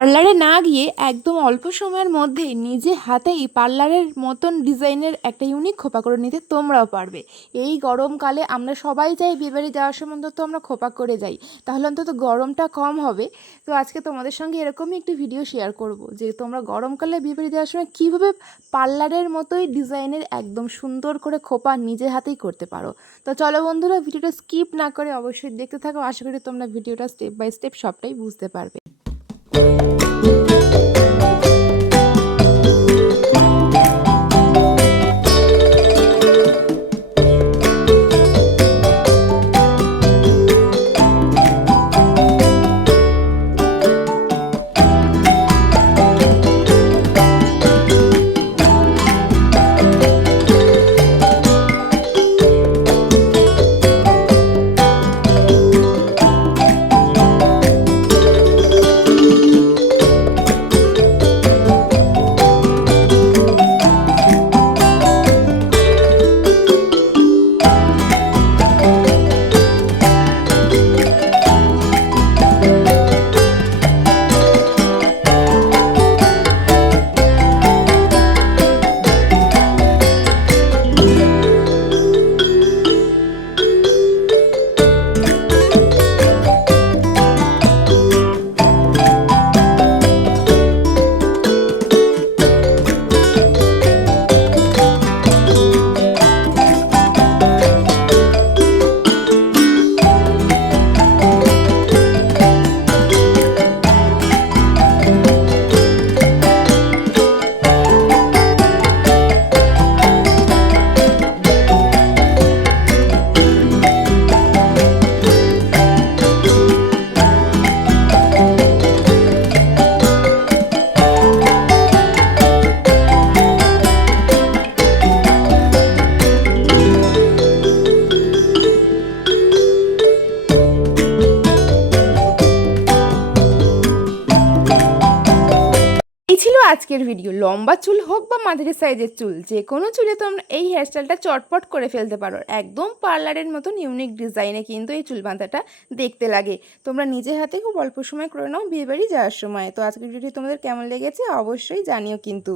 পার্লারে না গিয়ে একদম অল্প সময়ের মধ্যেই নিজে হাতেই পার্লারের মতন ডিজাইনের একটা ইউনিক খোপা করে নিতে তোমরাও পারবে। এই গরমকালে আমরা সবাই যাই বিয়েবাড়ি যাওয়ার সময় অন্তত আমরা খোপা করে যাই। তাহলে অন্তত গরমটা কম হবে। তো আজকে তোমাদের সঙ্গে এরকমই একটি ভিডিও শেয়ার করব যে তোমরা গরমকালে বিয়েবাড়ি যাওয়ার সময় কীভাবে পার্লারের মতোই ডিজাইনের একদম সুন্দর করে খোপা নিজে হাতেই করতে পারো। তো চলো বন্ধুরা ভিডিওটা স্কিপ না করে অবশ্যই দেখতে থাকো। আশা করি তোমরা ভিডিওটা স্টেপ বাই স্টেপ সবটাই বুঝতে পারবে। এই ছিল আজকের ভিডিও লম্বা চুল হোক বা মাঝারি সাইজের চুল, যে কোনো চুলে তোমরা এই হেয়ারস্টাইলটা চটপট করে ফেলতে পারো। একদম পার্লারের মতন ইউনিক ডিজাইনে কিন্তু এই চুল বাঁধাটা দেখতে লাগে। তোমরা নিজে হাতে খুব অল্প সময় করে নাও বিয়েবাড়ি যাওয়ার সময়। তো আজকের ভিডিও তোমাদের কেমন লেগেছে অবশ্যই জানিও কিন্তু।